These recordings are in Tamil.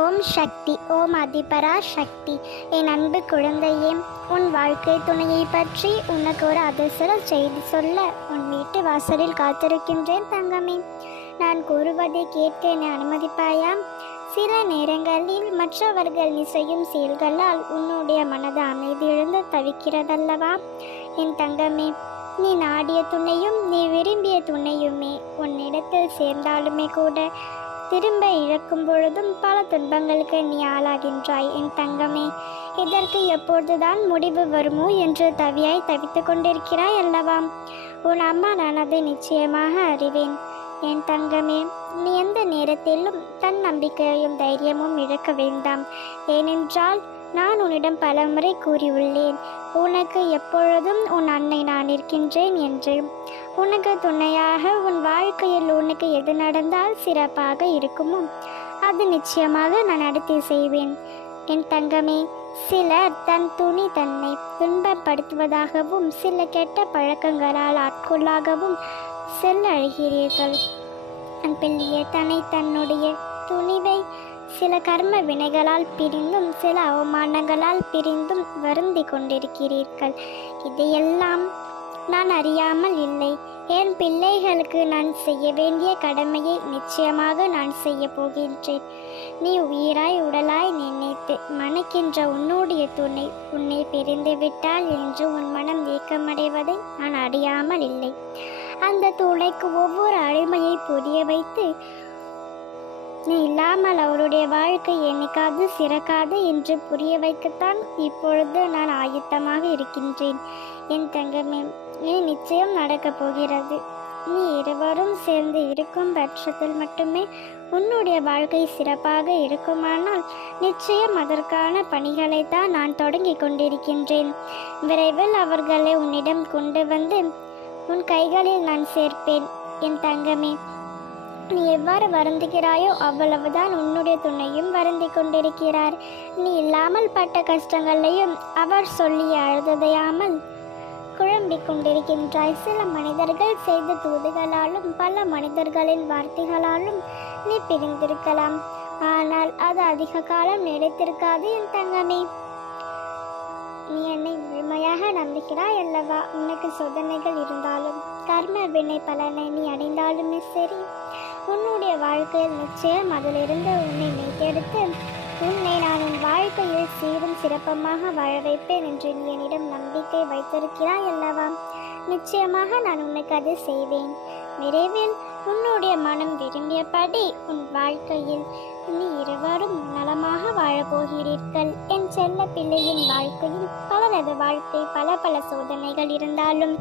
ஓம் சக்தி ஓம் அதிபரா சக்தி. என் அன்பு குழந்தையே உன் வாழ்க்கை துணையை பற்றி உனக்கு ஒரு அதிர்ஷ்ட செய்தி சொல்ல உன் வீட்டு வாசலில் காத்திருக்கின்றேன் தங்கமே. நான் கூறுவதை கேட்க என்னை அனுமதிப்பாயா? சில நேரங்களில் மற்றவர்கள் நீ செய்யும் செயல்களால் உன்னுடைய மனது அமைதியிழந்து தவிக்கிறதல்லவா? என் தங்கமே நீ நாடிய துணையும் நீ விரும்பிய துணையுமே. உன்னிடத்தில் சேர்ந்தாலுமே கூட திரும்ப இழக்கும் பொழுதும் பல துன்பங்களுக்கு நீ ஆளாகின்றாய் என் தங்கமே. இதற்கு எப்பொழுதுதான் முடிவு வருமோ என்று தவியாய் தவித்து கொண்டிருக்கிறாய் அல்லவா? உன் அம்மா நான் அதை நிச்சயமாக அறிவேன். என் தங்கமே நீ எந்த நேரத்திலும் தன் நம்பிக்கையும் தைரியமும் இழக்க வேண்டாம். ஏனென்றால் நான் உன்னிடம் பலமுறை கூறியுள்ளேன். உனக்கு எப்பொழுதும் உன் அன்னை நான் இருக்கின்றேன் என்று. உனக்கு துணையாக உன் வாழ்க்கையில் உனக்கு எது நடந்தால் சிறப்பாக இருக்குமோ அது நிச்சயமாக நான் நடத்தி செய்வேன். என் தங்கமே சிலர் தன் துணி தன்னை துன்பப்படுத்துவதாகவும் சில கெட்ட பழக்கங்களால் ஆட்கொள்ளாகவும் செல்ல அழுகிறீர்கள் அன் பிள்ளையே தன்னை தன்னுடைய துணிவை சில கர்ம வினைகளால் பிரிந்தும் சில அவமானங்களால் பிரிந்தும் வருந்தி கொண்டிருக்கிறீர்கள். இதையெல்லாம் நான் அறியாமல் இல்லை. என் பிள்ளைகளுக்கு நான் செய்ய வேண்டிய கடமையை நிச்சயமாக நான் செய்ய போகின்றேன். நீ உயிராய் உடலாய் நினைத்து மணக்கின்ற உன்னுடைய துணை உன்னை பிரிந்து விட்டால் என்று உன் மனம் ஏக்கமடைவதை நான் அறியாமல் இல்லை. அந்த தூளைக்கு ஒவ்வொரு அடிமையை புரிய வைத்து நீ இல்லாமல் அவருடைய வாழ்க்கை என்னைக்காவது சிறக்காது என்று புரிய வைக்கத்தான் இப்பொழுது நான் ஆயத்தமாக இருக்கின்றேன். என் தங்கமே நீ நிச்சயம் நடக்கப் போகிறது. நீ இருவரும் சேர்ந்து இருக்கும் பட்சத்தில் மட்டுமே உன்னுடைய வாழ்க்கை சிறப்பாக இருக்குமானால் நிச்சயம் அதற்கான பணிகளை தான் நான் தொடங்கி கொண்டிருக்கின்றேன். விரைவில் அவர்களை உன்னிடம் கொண்டு வந்து உன் கைகளில் நான் சேர்ப்பேன் என் தங்கமே. நீ எவ்வாறு வருந்துகிறாயோ அவ்வளவுதான் உன்னுடைய துணையும் வருந்தி கொண்டிருக்கிறார். நீ இல்லாமல் பட்ட கஷ்டங்களையும் அவர் சொல்லி அழுததையாமல் குழம்பிக் கொண்டிருக்கின்றாய். சில மனிதர்கள் செய்த தூதுகளாலும் பல மனிதர்களின் வார்த்தைகளாலும் நீ பிரிந்திருக்கலாம். ஆனால் அது அதிக காலம் நிலைத்திருக்காது என் தங்கமே. நீ என்னை நம்பிக்கிறாய் அல்லவா? உனக்கு சோதனைகள் இருந்தாலும் கர்ம வினை பலனை நீ அடைந்தாலுமே சரி. உன்னுடைய வாழ்க்கையில் நிச்சயம் அதிலிருந்து உன்னை மீட்டெடுத்து உன்னை நான் உன் வாழ்க்கையில் சீரும் சிறப்பமாக வாழ வைப்பேன் என்று நீ என்னிடம் நம்பிக்கை வைத்திருக்கிறாய் அல்லவா? நிச்சயமாக நான் உனக்கு அதை செய்வேன். விரைவில் உன்னுடைய மனம் விரும்பியபடி உன் வாழ்க்கையில் நீ இருவரும் நலமாக வாழப் போகிறீர்கள் என் செல்ல பிள்ளையின் வாழ்க்கையில் பலரது வாழ்க்கை பல பல சோதனைகள் இருந்தாலும்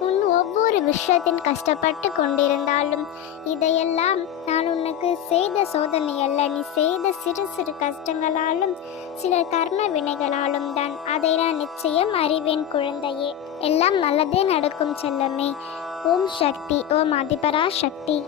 உன் ஒவ்வொரு விஷயத்தின் கஷ்டப்பட்டு கொண்டிருந்தாலும் இதையெல்லாம் நான் உனக்கு செய்த சோதனை அல்ல நீ செய்த சிறு சிறு கஷ்டங்களாலும் சில கர்ம வினைகளாலும் தான் அதை நான் நிச்சயம் அறிவேன் குழந்தையே. எல்லாம் நல்லதே நடக்கும் செல்லமே. ஓம் சக்தி ஓம் அதிபரா சக்தி.